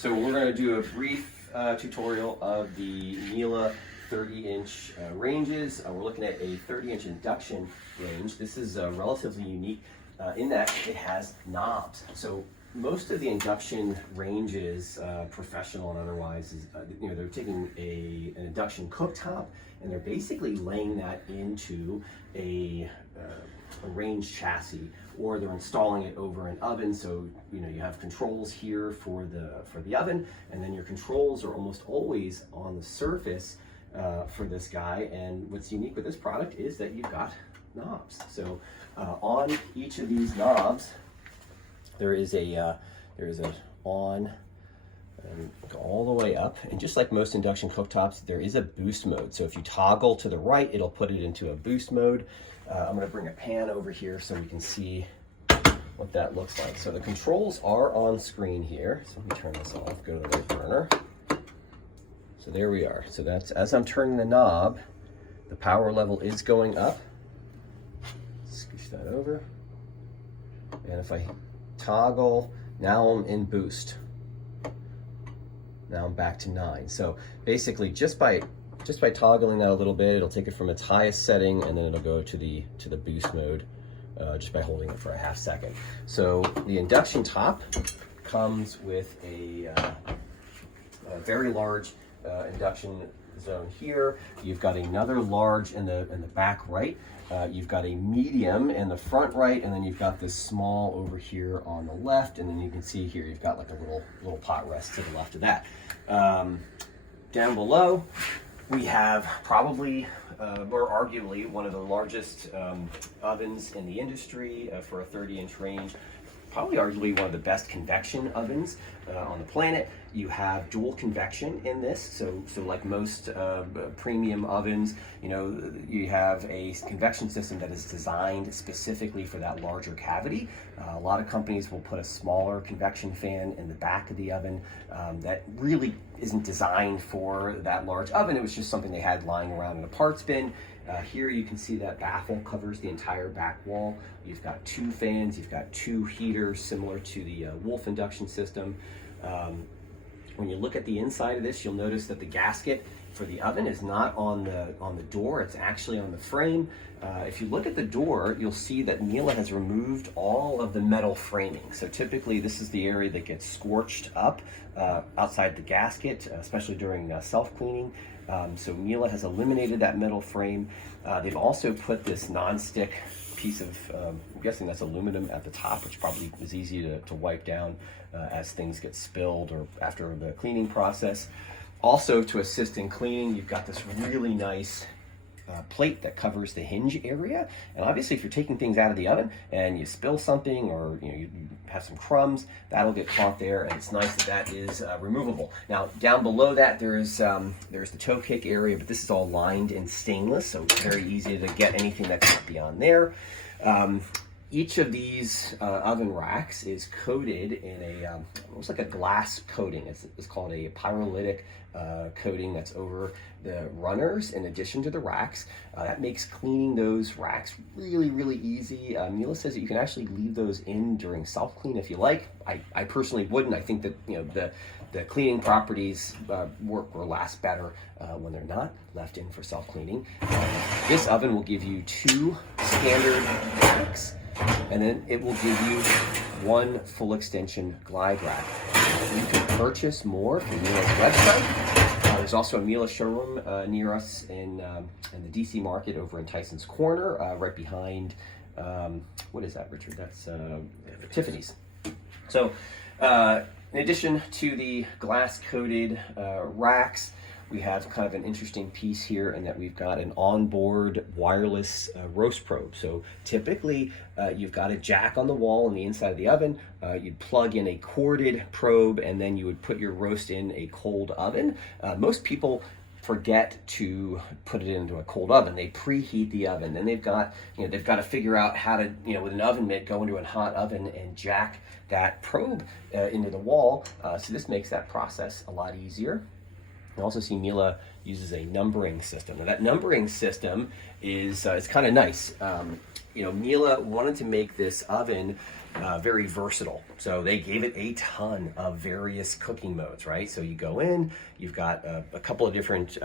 So we're going to do a brief tutorial of the Miele 30-inch ranges. We're looking at a 30-inch induction range. This is relatively unique in that it has knobs. So most of the induction ranges, professional and otherwise, is, they're taking an induction cooktop and they're basically laying that into a range chassis, or they're installing it over an oven. So you have controls here for the oven, and then your controls are almost always on the surface for this guy. And what's unique with this product is that you've got knobs. So on each of these knobs, there is an on, and go all the way up. And just like most induction cooktops, there is a boost mode. So if you toggle to the right, it'll put it into a boost mode. I'm going to bring a pan over here so we can see what that looks like. So the controls are on screen here. So let me turn this off, go to the right burner. So there we are. So that's, as I'm turning the knob, the power level is going up. Scooch that over. And if I toggle, now I'm in boost. Now I'm back to 9. So basically just by toggling that a little bit, it'll take it from its highest setting, and then it'll go to the boost mode just by holding it for a half second. So the induction top comes with a very large induction zone here. You've got another large in the back right. You've got a medium in the front right, and then you've got this small over here on the left, and then you can see here you've got like a little pot rest to the left of that. Down below, we have probably, or arguably, one of the largest ovens in the industry for a 30-inch range. Probably arguably one of the best convection ovens on the planet. You have dual convection in this, so like most premium ovens, you have a convection system that is designed specifically for that larger cavity. A lot of companies will put a smaller convection fan in the back of the oven that really isn't designed for that large oven. It was just something they had lying around in a parts bin. Here you can see that baffle covers the entire back wall. You've got 2 fans, you've got 2 heaters similar to the Wolf induction system. When you look at the inside of this, you'll notice that the gasket for the oven is not on the door, it's actually on the frame. If you look at the door, you'll see that Miele has removed all of the metal framing. So typically this is the area that gets scorched up outside the gasket, especially during self-cleaning. So Miele has eliminated that metal frame. They've also put this non-stick piece of, I'm guessing that's aluminum at the top, which probably is easy to wipe down as things get spilled or after the cleaning process. Also, to assist in cleaning, you've got this really nice plate that covers the hinge area. And obviously, if you're taking things out of the oven and you spill something, or you have some crumbs, that'll get caught there, and it's nice that is removable. Now, down below that, there's the toe kick area, but this is all lined in stainless, so it's very easy to get anything that can't be on there. Each of these oven racks is coated in a almost like a glass coating. It's called a pyrolytic coating that's over the runners in addition to the racks. That makes cleaning those racks really, really easy. Miele says that you can actually leave those in during self-clean if you like. I personally wouldn't. I think that the cleaning properties work or last better when they're not left in for self-cleaning. This oven will give you 2 standard racks, and then it will give you 1 full extension glide rack. You can purchase more from Miele's website. There's also a Miele showroom near us in the DC market over in Tyson's Corner, right behind, what is that, Richard? That's Tiffany's. So in addition to the glass coated racks, we have kind of an interesting piece here in that we've got an onboard wireless roast probe. So typically you've got a jack on the wall on the inside of the oven. You'd plug in a corded probe, and then you would put your roast in a cold oven. Most people forget to put it into a cold oven. They preheat the oven, and they've got to figure out how to, with an oven mitt, go into a hot oven and jack that probe into the wall. So this makes that process a lot easier. You also see Miele uses a numbering system. Now that numbering system is kind of nice. You know, Miele wanted to make this oven very versatile. So they gave it a ton of various cooking modes, right? So you go in, you've got a couple of different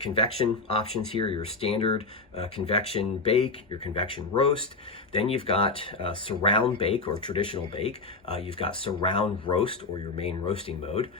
convection options here, your standard convection bake, your convection roast. Then you've got surround bake or traditional bake. You've got surround roast or your main roasting mode.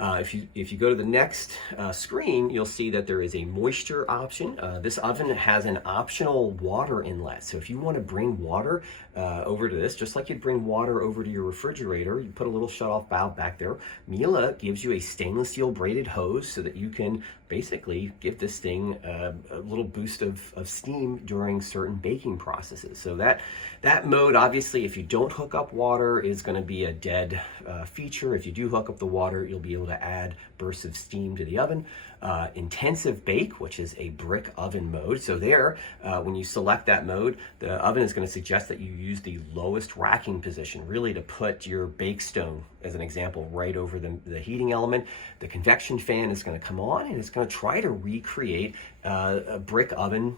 If you go to the next screen, you'll see that there is a moisture option. This oven has an optional water inlet. So if you want to bring water over to this, just like you'd bring water over to your refrigerator, you put a little shutoff valve back there. Miele gives you a stainless steel braided hose so that you can basically give this thing a little boost of steam during certain baking processes. So that mode, obviously, if you don't hook up water, is going to be a dead feature. If you do hook up the water, you'll be able to add bursts of steam to the oven. Intensive bake, which is a brick oven mode. So there, when you select that mode, the oven is going to suggest that you use the lowest racking position, really to put your bake stone, as an example, right over the heating element. The convection fan is going to come on and it's going to try to recreate a brick oven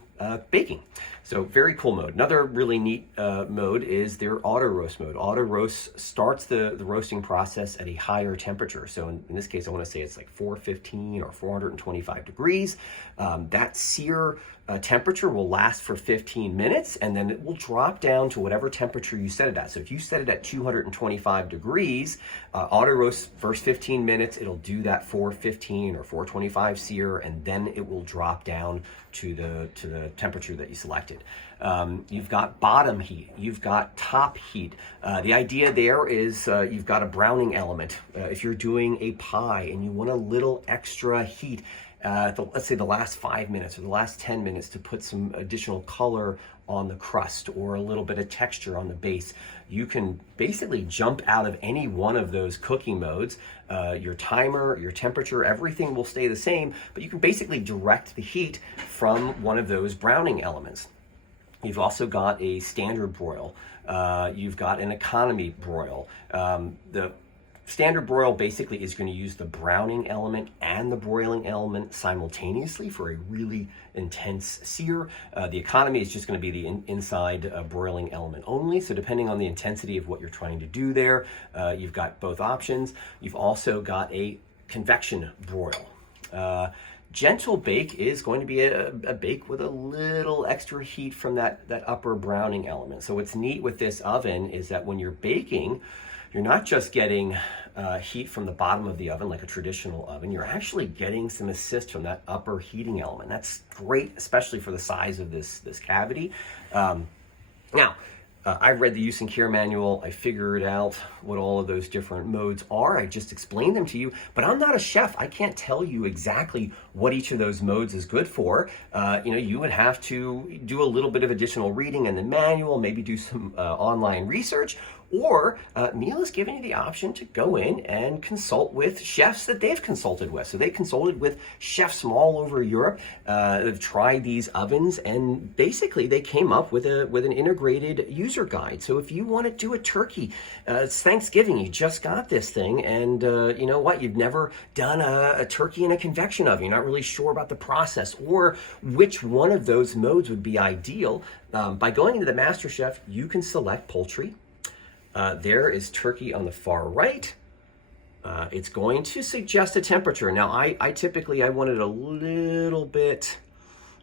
baking. So very cool mode. Another really neat mode is their auto roast mode. Auto roast starts the roasting process at a higher temperature. So in this case, I want to say it's like 415 or 425 degrees. That sear temperature will last for 15 minutes and then it will drop down to whatever temperature you set it at. So if you set it at 225 degrees, auto roast first 15 minutes, it'll do that 415 or 425 sear, and then it will drop down to the temperature that you selected. You've got bottom heat, you've got top heat. The idea there is you've got a browning element. If you're doing a pie and you want a little extra heat, let's say the last 5 minutes or the last 10 minutes to put some additional color on the crust or a little bit of texture on the base, you can basically jump out of any one of those cooking modes. Your timer, your temperature, everything will stay the same, but you can basically direct the heat from one of those browning elements. You've also got a standard broil. You've got an economy broil. The standard broil basically is going to use the browning element and the broiling element simultaneously for a really intense sear. The economy is just going to be the inside broiling element only. So depending on the intensity of what you're trying to do there, you've got both options. You've also got a convection broil. Gentle bake is going to be a bake with a little extra heat from that upper browning element. So what's neat with this oven is that when you're baking, you're not just getting heat from the bottom of the oven like a traditional oven, you're actually getting some assist from that upper heating element. That's great, especially for the size of this cavity. Now, I read the use and care manual. I figured out what all of those different modes are. I just explained them to you, but I'm not a chef. I can't tell you exactly what each of those modes is good for. You would have to do a little bit of additional reading in the manual, maybe do some online research, or Miele is giving you the option to go in and consult with chefs that they've consulted with. So they consulted with chefs from all over Europe, have tried these ovens, and basically they came up with an integrated user guide. So if you want to do a turkey, it's Thanksgiving, you just got this thing, and you know what, you've never done a turkey in a convection oven, you're not really sure about the process or which one of those modes would be ideal. By going into the Master Chef, you can select poultry. There is turkey on the far right. It's going to suggest a temperature. Now, I typically want it a little bit,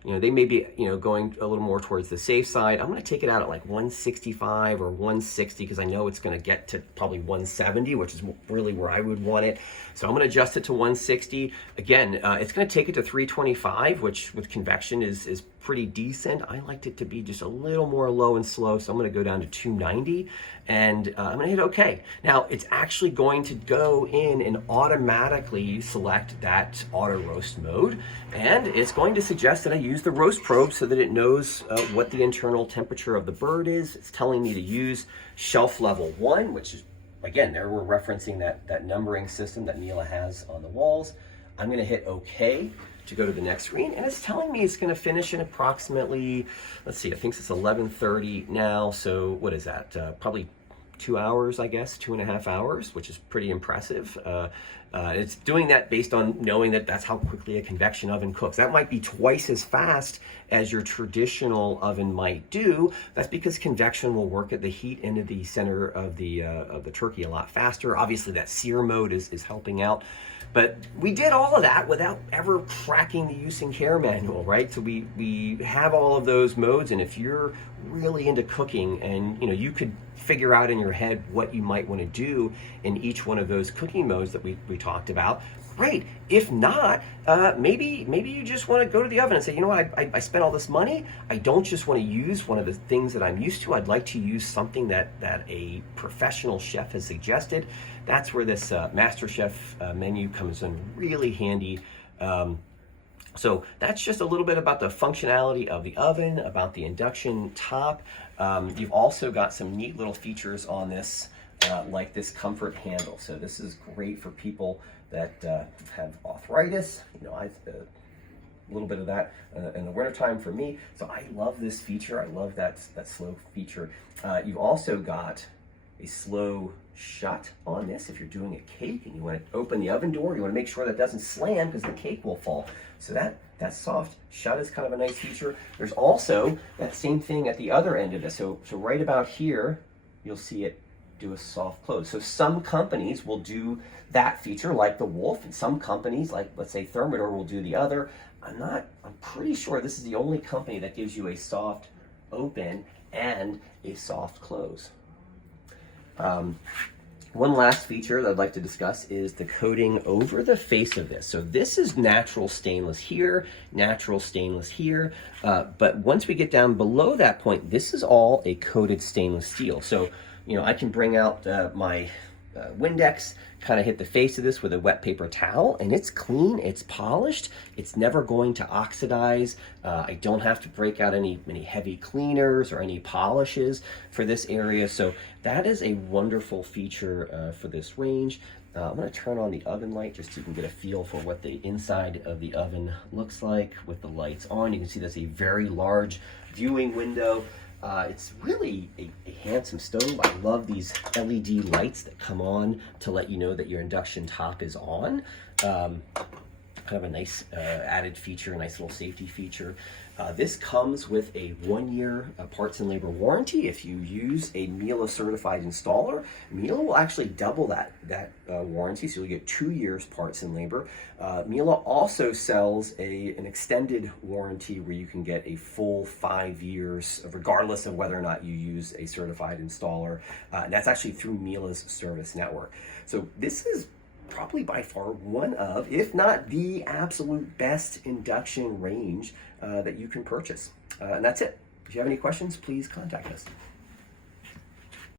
they may be, going a little more towards the safe side. I'm going to take it out at like 165 or 160 because I know it's going to get to probably 170, which is really where I would want it. So I'm going to adjust it to 160. Again, it's going to take it to 325, which with convection is pretty decent. I liked it to be just a little more low and slow, so I'm going to go down to 290, and I'm going to hit OK. Now, it's actually going to go in and automatically select that auto roast mode, and it's going to suggest that I use the roast probe so that it knows what the internal temperature of the bird is. It's telling me to use shelf level 1, which is, again, there we're referencing that numbering system that Miele has on the walls. I'm going to hit OK to go to the next screen, and it's telling me it's going to finish in approximately, let's see, I think it's 11:30 now, so what is that, probably 2 hours, I guess, 2.5 hours, which is pretty impressive. It's doing that based on knowing that that's how quickly a convection oven cooks. That might be twice as fast as your traditional oven might do. That's because convection will work at the heat into the center of the turkey a lot faster. Obviously, that sear mode is helping out. But we did all of that without ever cracking the use and care manual, right? So we have all of those modes, and if you're really into cooking and you could figure out in your head what you might want to do in each one of those cooking modes that we talked about, great. If not, maybe you just want to go to the oven and say, you know what, I spent all this money. I don't just want to use one of the things that I'm used to. I'd like to use something that a professional chef has suggested. That's where this Master Chef menu comes in really handy. So that's just a little bit about the functionality of the oven, about the induction top. You've also got some neat little features on this, like this comfort handle. So this is great for people that have arthritis. A little bit of that in the wintertime for me. So I love this feature. I love that slow feature. You've also got a slow shut on this. If you're doing a cake and you want to open the oven door, you want to make sure that doesn't slam because the cake will fall. So that soft shut is kind of a nice feature. There's also that same thing at the other end of this. So right about here, you'll see it do a soft close. So some companies will do that feature like the Wolf, and some companies like, let's say, Thermador, will do the other. I'm pretty sure this is the only company that gives you a soft open and a soft close. One last feature that I'd like to discuss is the coating over the face of this. So this is natural stainless here, natural stainless here, but once we get down below that point, this is all a coated stainless steel. So, I can bring out my Windex, kind of hit the face of this with a wet paper towel, and it's clean, it's polished, it's never going to oxidize. I don't have to break out any heavy cleaners or any polishes for this area. So that is a wonderful feature for this range. I'm going to turn on the oven light just so you can get a feel for what the inside of the oven looks like with the lights on. You can see there's a very large viewing window. It's really a handsome stove. I love these LED lights that come on to let you know that your induction top is on. Kind of a nice added feature, a nice little safety feature. This comes with a 1-year parts and labor warranty. If you use a Miele certified installer, Miele will actually double that warranty, so you'll get 2 years parts and labor. Miele also sells an extended warranty where you can get a full 5 years, regardless of whether or not you use a certified installer. And that's actually through Miele's service network. So this is probably by far one of, if not the absolute best induction range that you can purchase. And that's it. If you have any questions, please contact us.